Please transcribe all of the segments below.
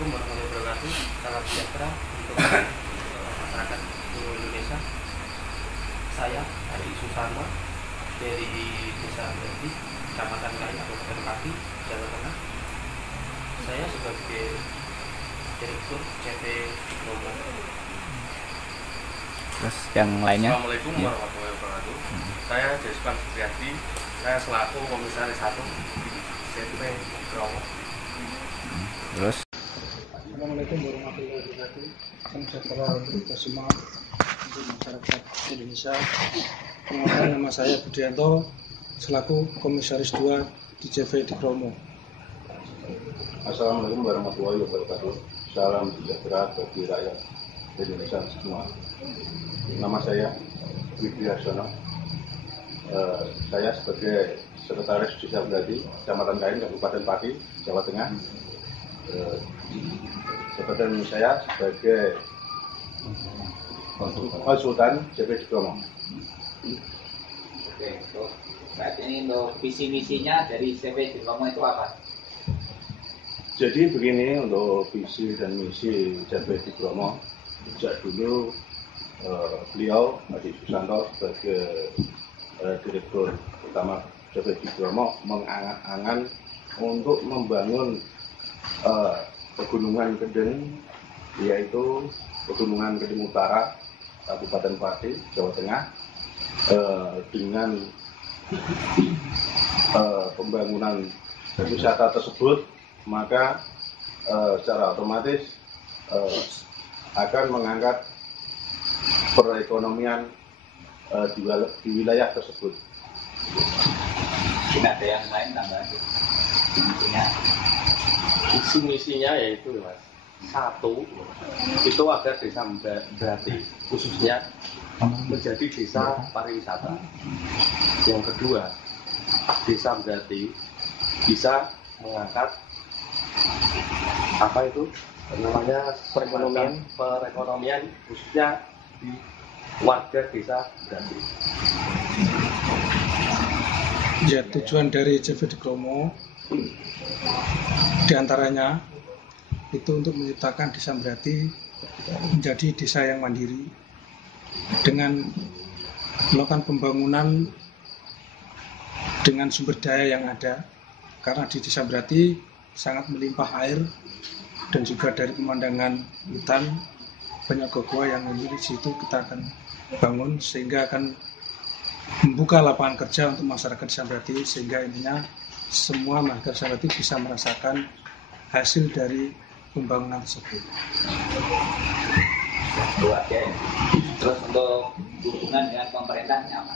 Assalamualaikum warahmatullahi wabarakatuh. Salam sejahtera untuk masyarakat seluruh Indonesia. Saya Adi Susano dari Desa Berarti, Kecamatan Kain, Kabupaten Pati, Jawa Tengah. Saya sebagai Direktur CV Bromo. Terus yang lainnya? Assalamualaikum warahmatullahi wabarakatuh. Saya Despan Supriyadi. Saya selaku Komisaris 1 di CV Bromo. Terus? Assalamualaikum warahmatullahi wabarakatuh. Salam sejahtera untuk kita semua, untuk masyarakat Indonesia. Perkenalkan, nama saya Budianto selaku Komisaris 2 di CV di Bromo. Assalamualaikum warahmatullahi wabarakatuh. Salam sejahtera bagi rakyat Indonesia semua. Nama saya Widi Harsono. Saya sebagai Sekretaris Desa Berarti, Kecamatan Kain, Kabupaten Pati, Jawa Tengah. Jabatan saya sebagai konsultan CV di Bromo. Oke, berarti ini untuk visi misinya dari CV di Bromo itu apa? Jadi begini, untuk visi dan misi CV di Bromo, sejak dulu beliau Adi Susanto sebagai Direktur Utama CV di Bromo mengangan-angan untuk membangun Pegunungan Kendeng, yaitu Pegunungan Kendeng Utara, Kabupaten Pati, Jawa Tengah, dengan pembangunan wisata tersebut, maka secara otomatis akan mengangkat perekonomian di wilayah tersebut. Mungkin ada yang lain tambahan misinya? Visi misinya yaitu Mas, 1 itu agar Desa Berarti khususnya menjadi desa pariwisata. Yang kedua, Desa Berarti bisa mengangkat apa itu namanya perekonomian khususnya di warga Desa Berarti. Ya, tujuan dari CV di Bromo diantaranya itu untuk menciptakan Desa Berarti menjadi desa yang mandiri dengan melakukan pembangunan dengan sumber daya yang ada, karena di Desa Berarti sangat melimpah air dan juga dari pemandangan hutan banyak goa yang di situ kita akan bangun sehingga akan membuka lapangan kerja untuk masyarakat Desa Berarti, sehingga intinya semua masyarakat Desa Berarti bisa merasakan hasil dari pembangunan tersebut. Oke. Terus untuk hubungan dengan pemerintahnya apa?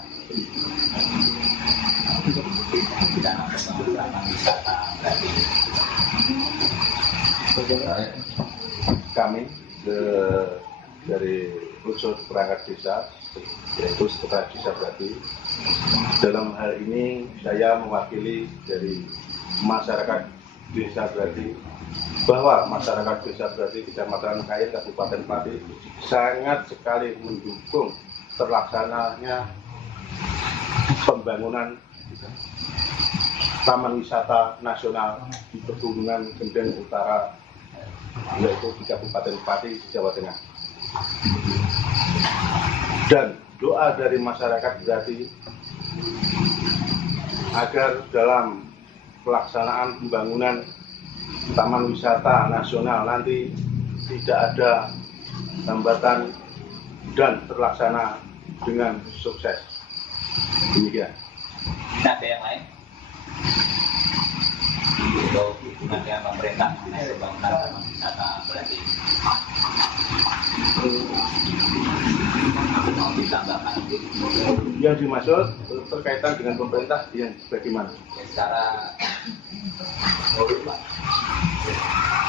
Dan pengembangan wisata berarti. Kami dari unsur perangkat desa, yaitu Sekretaris Desa Berarti, dalam hal ini saya mewakili dari masyarakat Desa Berarti, bahwa masyarakat Desa Berarti Kecamatan Kain, Kabupaten Pati sangat sekali mendukung terlaksananya pembangunan Taman Wisata Nasional di Pegunungan Kendeng Utara, yaitu di Kabupaten Pati, Jawa Tengah. Dan doa dari masyarakat Berarti agar dalam pelaksanaan pembangunan Taman Wisata Nasional nanti tidak ada hambatan dan terlaksana dengan sukses. Demikian. Ada yang lain? Untuk hubungan dengan pemerintah mengenai pembangunan taman wisata berarti mau ditambahkan Yang dimaksud terkaitan dengan pemerintah yang bagaimana? secara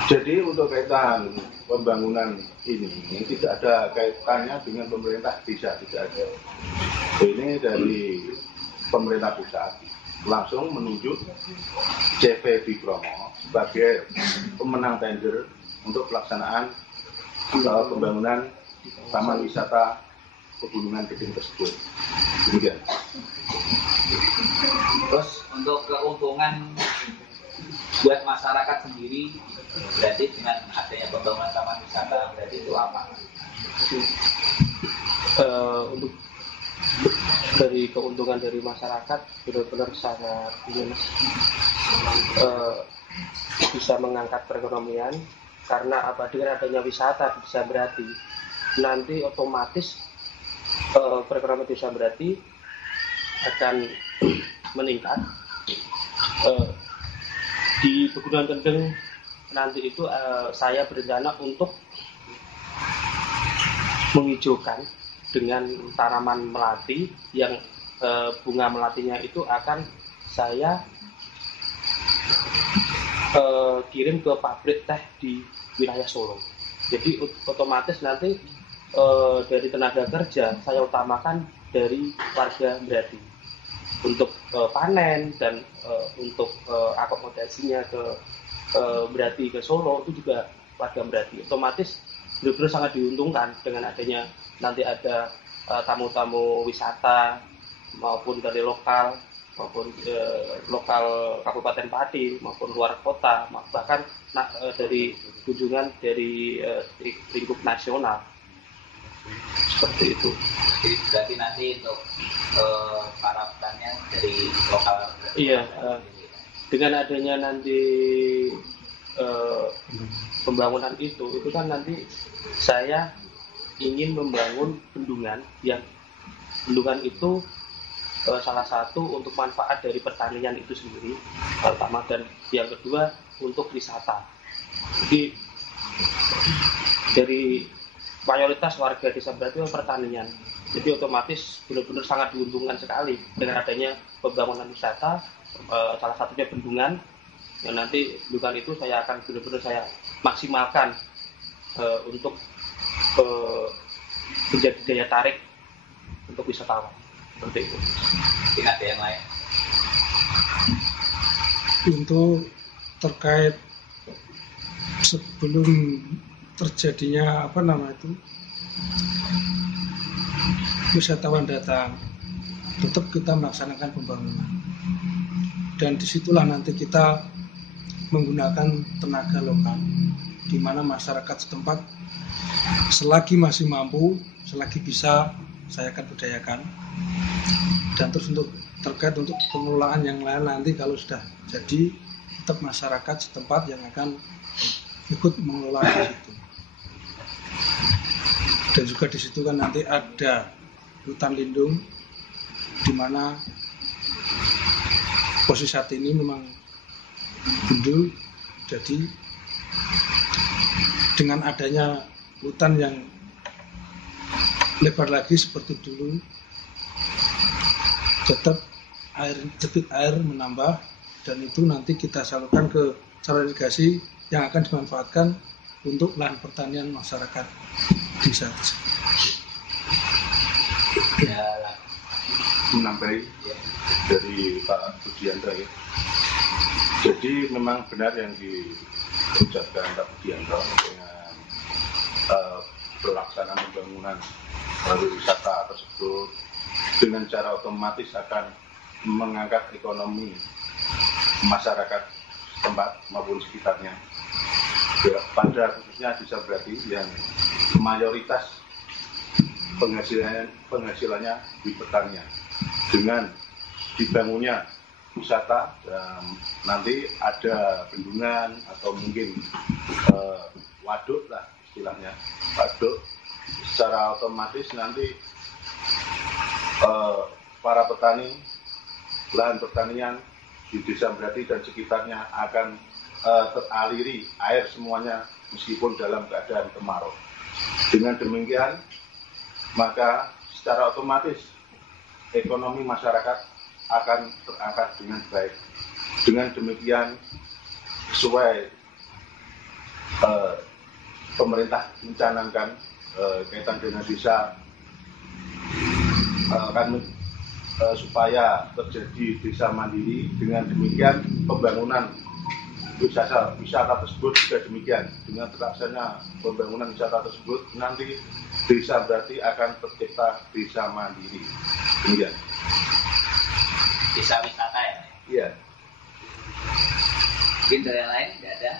Jadi untuk kaitan pembangunan ini tidak ada kaitannya dengan pemerintah desa, tidak ada. Ini dari pemerintah pusat langsung menunjuk CV di Bromo sebagai pemenang tender untuk pelaksanaan pembangunan Taman Wisata Pegunungan Kendeng tersebut. Demikian. Terus untuk keuntungan buat masyarakat sendiri Berarti dengan adanya pembangunan taman wisata berarti itu apa? Untuk dari keuntungan dari masyarakat benar-benar sangat ini Mas, bisa mengangkat perekonomian karena apa, dengan adanya wisata di Desa Berati nanti otomatis perekonomian Desa Berati akan meningkat. Di Pegunungan Kendeng nanti itu saya berencana untuk menghijaukan dengan tanaman melati yang bunga melatinya itu akan saya kirim ke pabrik teh di wilayah Solo. Jadi otomatis nanti dari tenaga kerja saya utamakan dari warga Berati untuk panen dan untuk akomodasinya ke Berati ke Solo itu juga warga Berati. Otomatis benar-benar sangat diuntungkan dengan adanya nanti ada tamu-tamu wisata maupun dari lokal maupun lokal Kabupaten Pati maupun luar kota, bahkan dari kunjungan dari lingkup nasional seperti itu. Jadi berarti nanti untuk para petani dari lokal. Iya, dengan adanya nanti pembangunan itu kan nanti saya ingin membangun bendungan yang bendungan itu salah satu untuk manfaat dari pertanian itu sendiri pertama, dan yang kedua untuk wisata. Jadi dari mayoritas warga Desa Berati pertanian, jadi otomatis benar-benar sangat diuntungkan sekali dengan adanya pembangunan wisata, salah satunya bendungan yang nanti bendungan itu saya akan benar-benar saya maksimalkan untuk menjadi daya tarik untuk wisatawan seperti itu. Tidak ada yang lain. Untuk terkait sebelum terjadinya wisatawan datang, tetap kita melaksanakan pembangunan, dan disitulah nanti kita menggunakan tenaga lokal, di mana masyarakat setempat selagi masih mampu, selagi bisa, saya akan budayakan. Dan terus untuk terkait untuk pengelolaan yang lain nanti kalau sudah jadi, tetap masyarakat setempat yang akan ikut mengelola di situ. Dan juga di situ kan nanti ada hutan lindung, di mana posisi saat ini memang gundul, jadi dengan adanya hutan yang lebar lagi seperti dulu, tetap debit air menambah, dan itu nanti kita salurkan ke saluran irigasi yang akan dimanfaatkan untuk lahan pertanian masyarakat desa. Menambahi dari Pak Budianto ya. Jadi memang benar yang diucapkan Pak Budianto dengan pelaksanaan pembangunan wisata tersebut dengan cara otomatis akan mengangkat ekonomi masyarakat tempat maupun sekitarnya. Ya, pada khususnya Desa Berati yang mayoritas penghasilannya di pertanian. Dengan dibangunnya wisata, nanti ada bendungan atau mungkin waduk lah istilahnya, waduk, secara otomatis nanti para petani, lahan pertanian di Desa Berati dan sekitarnya akan teraliri air semuanya meskipun dalam keadaan kemarau. Dengan demikian, maka secara otomatis ekonomi masyarakat akan terangkat dengan baik. Dengan demikian, sesuai pemerintah mencanangkan kaitan dengan desa supaya terjadi desa mandiri. Dengan demikian, pembangunan wisata tersebut juga demikian. Dengan terlaksana pembangunan wisata tersebut, nanti Desa Berati akan tercipta desa mandiri. Demikian. Desa wisata ya? Iya. Mungkin dari yang lain nggak ada?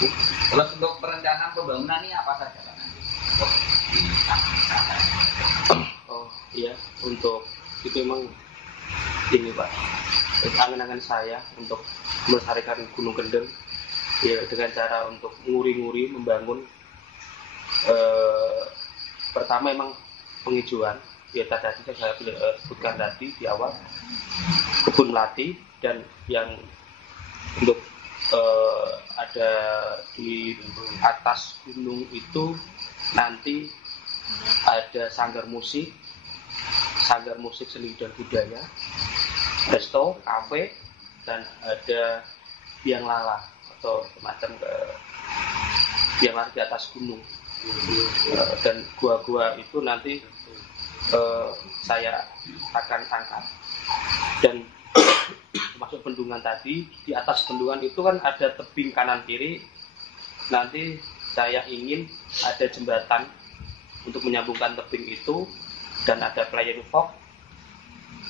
Terus untuk perencanaan pembangunan ini apa saja Pak? Oh iya, untuk itu memang ini Pak, angan-angan saya untuk melestarikan Gunung Kendeng ya dengan cara untuk nguri-nguri membangun pertama memang penghijauan ya tadi saya sebutkan tadi di awal, kebun melati, dan yang untuk ada di atas gunung itu nanti ada sanggar musik seni dan budaya, resto, kafe, dan ada biang lala atau semacam biang lala di atas gunung. Dan gua-gua itu nanti saya akan angkat, dan masuk bendungan tadi. Di atas bendungan itu kan ada tebing kanan kiri, nanti saya ingin ada jembatan untuk menyambungkan tebing itu, dan ada flying fox,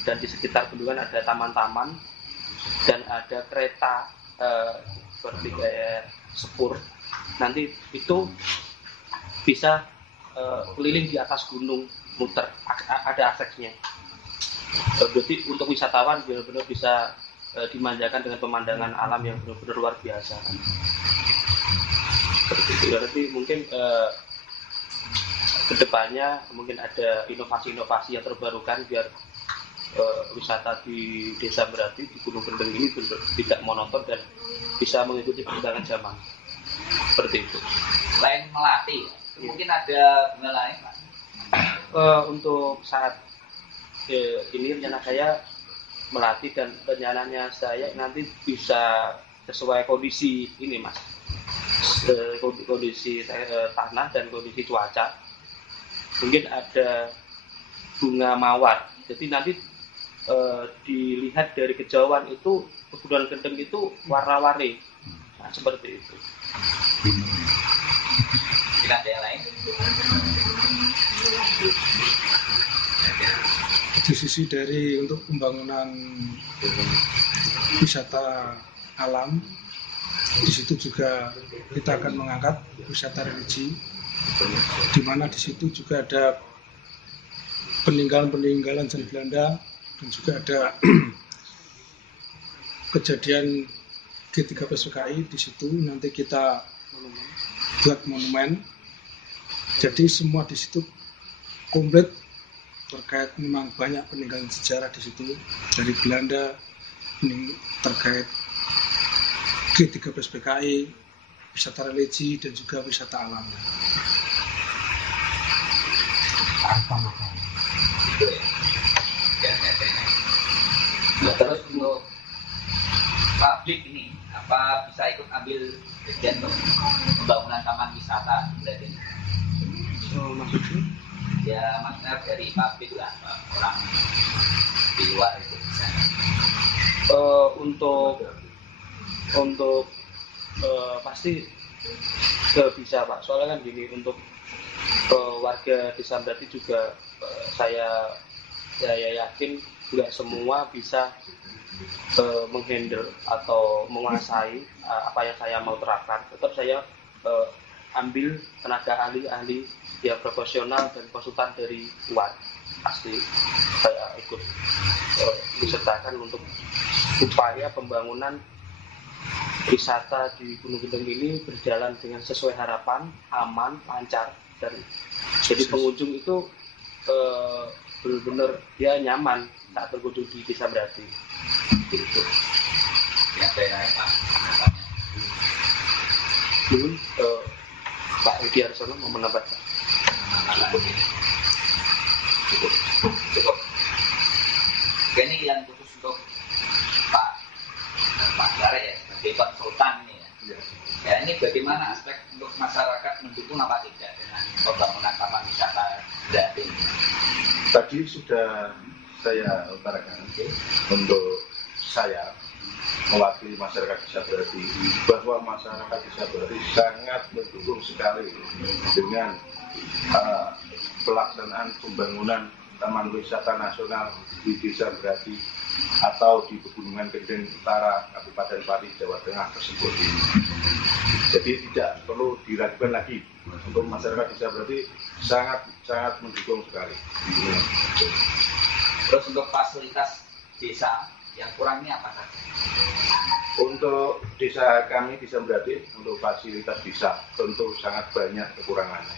dan di sekitar bendungan ada taman-taman, dan ada kereta seperti kayak sepur. Nanti itu bisa keliling di atas gunung, muter, ada aksesnya. Berarti untuk wisatawan benar-benar bisa dimanjakan dengan pemandangan alam yang benar-benar luar biasa. Berarti mungkin kedepannya mungkin ada inovasi-inovasi yang terbarukan biar wisata di Desa Merapi di Gunung Kendeng ini tidak monoton dan bisa mengikuti perkembangan zaman. Seperti itu. Selain Melati, mungkin ada bunga lain Pak? Untuk saat ini rencana saya Melati, dan rencananya saya nanti bisa sesuai kondisi ini Mas, kondisi tanah dan kondisi cuaca. Mungkin ada bunga mawar, jadi nanti dilihat dari kejauhan itu Gunung Kendeng itu warna-warni, nah, seperti itu. Tidak ada yang lain? Di sisi dari untuk pembangunan wisata alam, di situ juga kita akan mengangkat wisata religi, di mana di situ juga ada peninggalan zaman Belanda, dan juga ada kejadian G3 PSPKI di situ. Nanti kita buat monumen. Jadi semua di situ komplit terkait, memang banyak peninggalan sejarah di situ dari Belanda, ini terkait G3 PSPKI, wisata religi, dan juga wisata alam. Nah, terus untuk publik ini apa bisa ikut ambil bagian untuk pembangunan taman wisata berarti? Maksudnya? Ya maksudnya dari publik lah, orang di luar itu bisa. Untuk pasti bisa Pak, soalnya kan gini, untuk warga Desa Merapi juga saya yakin nggak semua bisa menghandle atau menguasai apa yang saya mau terapkan. Tetap saya ambil tenaga ahli yang profesional dan konsultan dari luar. Pasti saya ikut disertakan untuk upaya pembangunan wisata di Gunung Kendeng ini berjalan dengan sesuai harapan, aman, lancar, dan jadi pengunjung itu benar-benar dia nyaman saat berkunjung di Desa Merapi. Gitu. Ya saya Pak. Dulu Pak Edi Arsono mau menambahkan. Cukup. Ini yang khusus untuk Pak Gare ya, sebagai konsultan ini ya. Ya ini bagaimana aspek untuk masyarakat mendukung apa tidak dengan pembangunan taman wisata Merapi ini? Tadi sudah saya utarakan untuk saya mewakili masyarakat Desa Merapi bahwa masyarakat Desa Merapi sangat mendukung sekali dengan pelaksanaan pembangunan Taman Wisata Nasional di Desa Merapi atau di Pegunungan Gendeng Utara Kabupaten Pati Jawa Tengah tersebut. Jadi tidak perlu diragukan lagi untuk masyarakat desa berarti sangat mendukung sekali. Terus untuk fasilitas desa yang kurangnya apa saja? Untuk desa kami di Sambrati, untuk fasilitas desa tentu sangat banyak kekurangannya.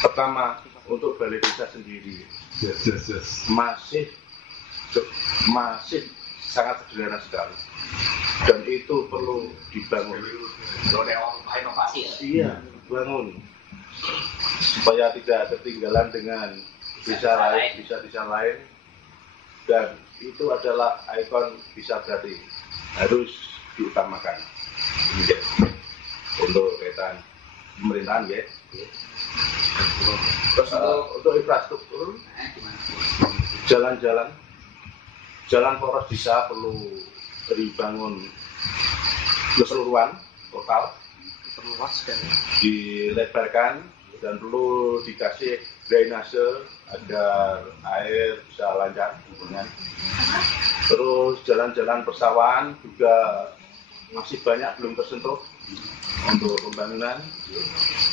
Pertama, untuk balai desa sendiri masih sangat sederhana sekali, dan itu perlu dibangun. Inovasi ya? Iya, bangun supaya tidak ketinggalan dengan desa lain, dan itu adalah ikon desa Brati, harus diutamakan. Untuk kaitan pemerintahan ya. Terus untuk infrastruktur, jalan poros desa perlu dibangun keseluruhan total, dilebarkan, dan perlu dikasih drainase agar air bisa lancar. Terus jalan-jalan persawahan juga masih banyak belum tersentuh untuk pembangunan,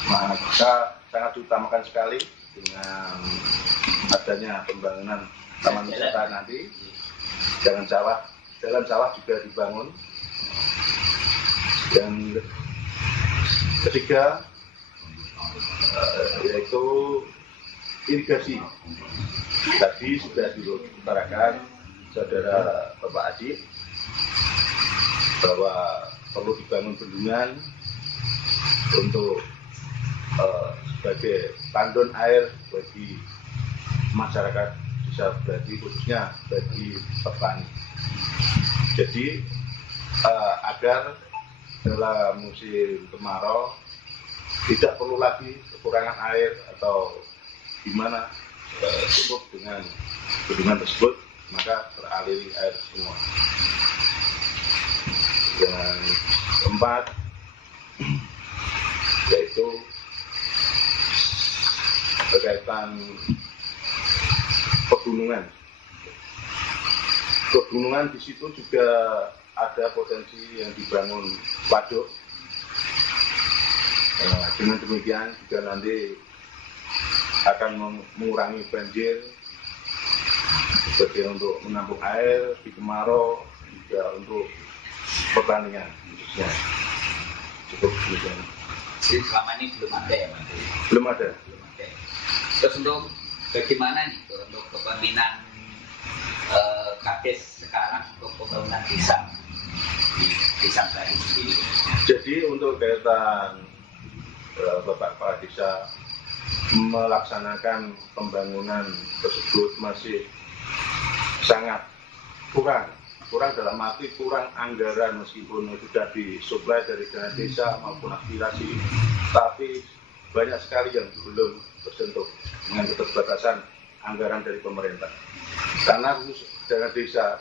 maka sangat diutamakan sekali dengan adanya pembangunan taman wisata nanti. Jalan sawah juga dibangun. Dan ketiga yaitu irigasi. Tadi sudah diutarakan saudara Bapak Adi bahwa perlu dibangun bendungan untuk sebagai tandon air bagi masyarakat desa Brati, khususnya bagi petani. Jadi agar dalam musim kemarau tidak perlu lagi kekurangan air atau gimana, cukup dengan bendungan tersebut maka teraliri air semua. Dan keempat yaitu berkaitan pegunungan. Pegunungan di situ juga ada potensi yang dibangun waduk. Dengan demikian juga nanti akan mengurangi banjir sebagai untuk menampung air di kemarau, juga untuk pertanian khususnya. Cukup demikian. Jadi selama ini belum ada ya, Mas? Belum ada. Terus untuk bagaimana nih untuk kepemimpinan Kades sekarang untuk pembangunan desa di desa Brati sendiri? Jadi untuk kaitan Bapak Kepala Desa melaksanakan pembangunan tersebut masih sangat kurang dalam arti kurang anggaran, meskipun sudah disuplai dari dana desa maupun aspirasi, tapi banyak sekali yang belum tersentuh dengan keterbatasan anggaran dari pemerintah. Karena khusus dana desa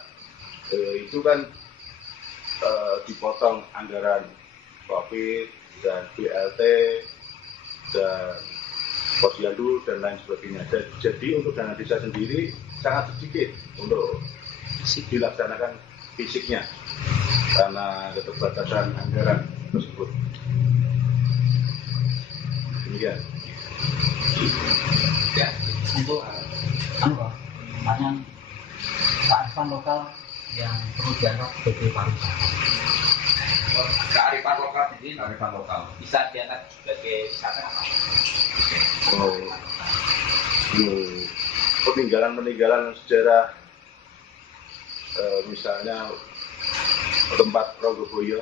itu kan dipotong anggaran COVID dan BLT dan posyandu dan lain sebagainya. Jadi untuk dana desa sendiri sangat sedikit untuk dilaksanakan fisiknya karena keterbatasan anggaran tersebut. Demikian. Ya, untuk misalnya kearifan lokal yang perlu dianggap sebagai pariwisata. Kearifan lokal sendiri, kearifan lokal bisa dianggap sebagai wisata apa? Peninggalan sejarah, misalnya tempat Rogoboyo,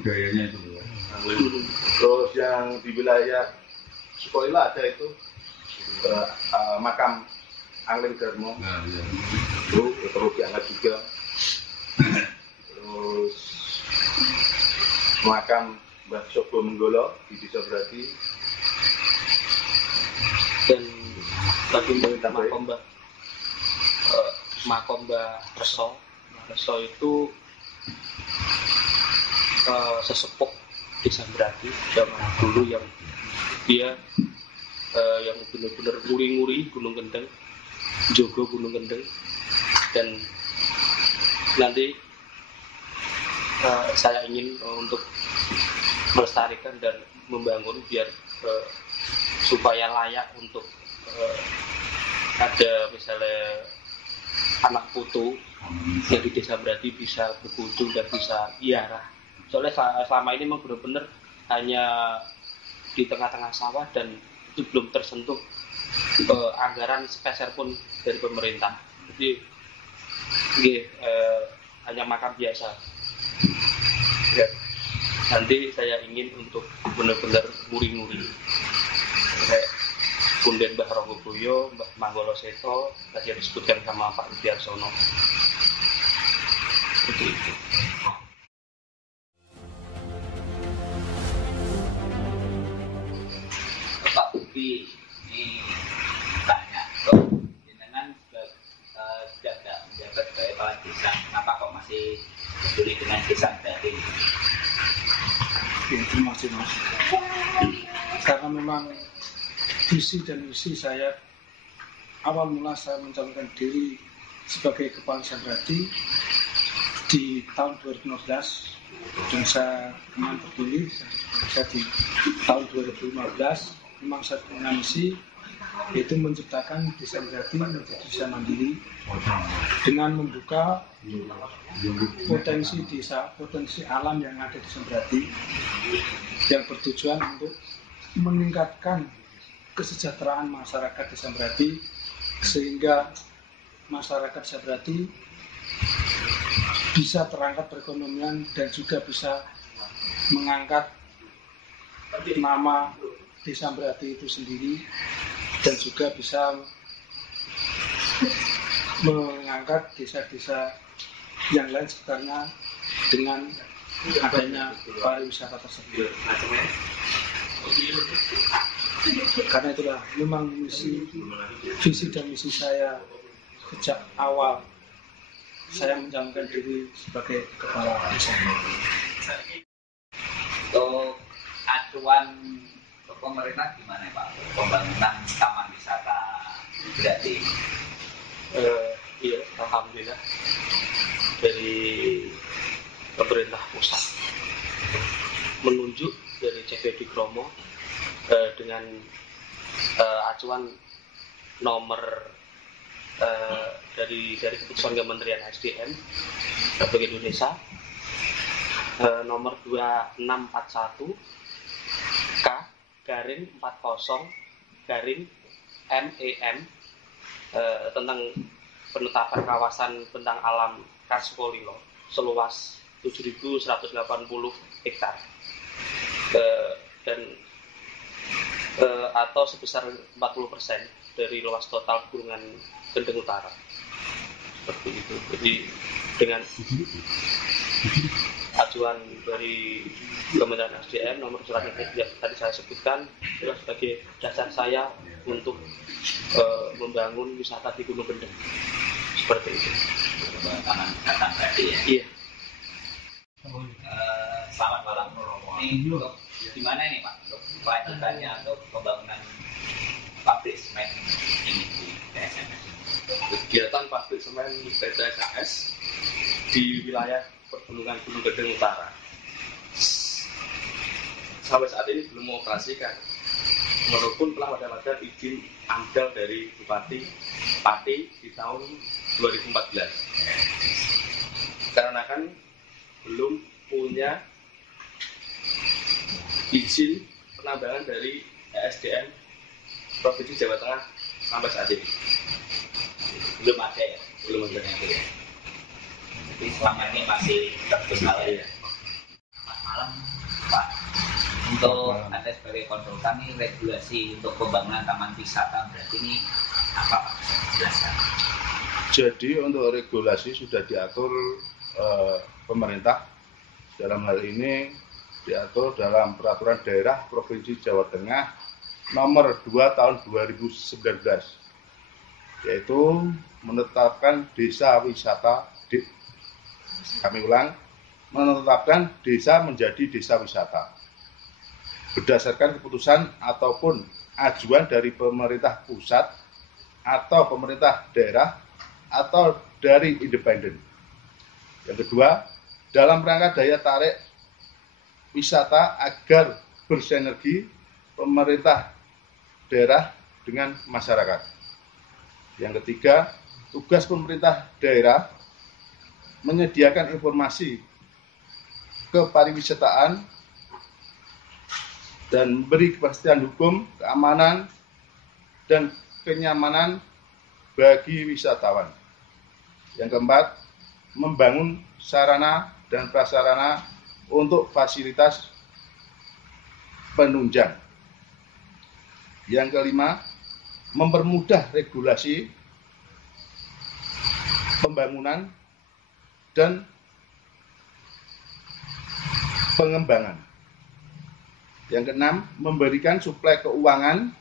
budayanya itu. Terus yang di wilayah Sukoila ada itu makam Angling Darmo, itu terus diangkat juga. Terus makam Mbah Sobo Menggolo di Desa Brati, dan tadi makom Mbah Reso. Reso itu sesepuh Desa Brati zaman dulu yang dia yang benar-benar nguri-nguri Gunung Kendeng, jogo Gunung Kendeng, dan nanti saya ingin untuk melestarikan dan membangun biar supaya layak untuk ada misalnya anak putu yang di desa berarti bisa berkunjung dan bisa ziarah. Soalnya selama ini memang benar-benar hanya di tengah-tengah sawah dan itu belum tersentuh anggaran sepeser pun dari pemerintah. Jadi hanya makam biasa. Ya. Nanti saya ingin untuk benar-benar nguri-nguri. Kayak Punden Mbah Ronggoboyo, Mbah Manggolo Seto, tadi yang disebutkan sama Pak Widiarsono. Seperti itu. Pak Bubi, ini tanya, jenengan sudah tidak menjabat sebagai kepala desa, kenapa kok masih peduli dengan desa berarti? Ya, terima kasih Mas. Karena memang visi dan misi saya, awal mula saya mencalonkan diri sebagai kepala desa berarti di tahun 2015 dan saya kemarin terpilih saya di tahun 2015. Memang saya punya misi yaitu menciptakan desa berarti menjadi desa mandiri dengan membuka potensi desa, potensi alam yang ada di Sembrati yang bertujuan untuk meningkatkan kesejahteraan masyarakat desa Sembrati sehingga masyarakat Sembrati bisa terangkat perekonomian dan juga bisa mengangkat nama desa Sembrati itu sendiri dan juga bisa mengangkat desa-desa yang lain sekitarnya dengan adanya pariwisata tersebut. Karena itulah memang visi dan misi saya sejak awal saya mencalonkan diri sebagai kepala desa. Untuk acuan pemerintah gimana Pak? Pembangunan taman wisata berarti? Iya, alhamdulillah dari pemerintah pusat menunjuk dari CPD Kromo dengan acuan nomor dari keputusan Kementerian SDM Republik Indonesia nomor 2641 K/40/MEM tentang penetapan kawasan bentang alam Kars Polilo seluas 7.180 hektar dan atau sebesar 40% dari luas total Gunungan Kendeng Utara. Seperti itu. Jadi dengan acuan dari Kementerian SDM nomor surat yang tadi saya sebutkan adalah sebagai dasar saya untuk membangun wisata di Gunung Kendeng. Seperti itu. Taman wisata berarti ya? Iya. Selamat malam. Ini untuk gimana ini Pak? Untuk kelanjutannya untuk pembangunan pabrik semen ini di TSMS. Kegiatan pabrik semen TSMS di wilayah Pegunungan Gunung Kendeng Utara sampai saat ini belum mengoperasikan walaupun telah mendapatkan izin amdal dari Bupati Pati di tahun 2014 karena kan belum punya izin penambangan dari ESDM Provinsi Jawa Tengah sampai saat ini Belum ada ya? belum ada. Jadi selama ini masih terkendala ya. Selamat malam Pak. Untuk Anda sebagai konsultan ini regulasi untuk pembangunan taman wisata berarti ini apa Pak? Bisa dijelaskan? Jadi untuk regulasi sudah diatur pemerintah dalam hal ini diatur dalam peraturan daerah Provinsi Jawa Tengah nomor 2 tahun 2019 yaitu menetapkan desa wisata menetapkan desa menjadi desa wisata berdasarkan keputusan ataupun ajuan dari pemerintah pusat atau pemerintah daerah atau dari independen. Yang kedua, dalam rangka daya tarik wisata agar bersinergi pemerintah daerah dengan masyarakat. Yang ketiga, tugas pemerintah daerah menyediakan informasi kepariwisataan dan memberi kepastian hukum, keamanan, dan kenyamanan bagi wisatawan. Yang keempat, membangun sarana dan prasarana untuk fasilitas penunjang. Yang kelima, mempermudah regulasi pembangunan dan pengembangan. Yang keenam, memberikan suplai keuangan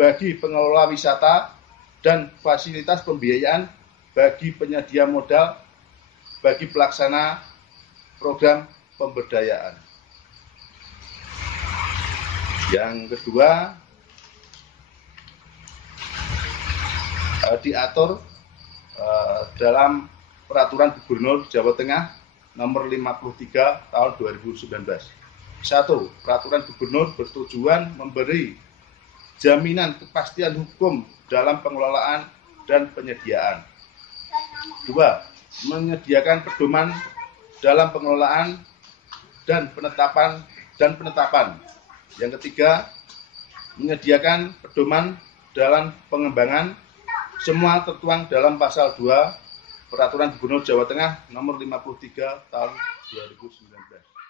bagi pengelola wisata dan fasilitas pembiayaan bagi penyedia modal bagi pelaksana program pemberdayaan. Yang kedua, diatur dalam Peraturan Gubernur Jawa Tengah Nomor 53 Tahun 2019. 1. Peraturan Gubernur bertujuan memberi jaminan kepastian hukum dalam pengelolaan dan penyediaan. 2. Menyediakan pedoman dalam pengelolaan dan penetapan. Yang ketiga, menyediakan pedoman dalam pengembangan. Semua tertuang dalam pasal 2 Peraturan Gubernur Jawa Tengah Nomor 53 Tahun 2019.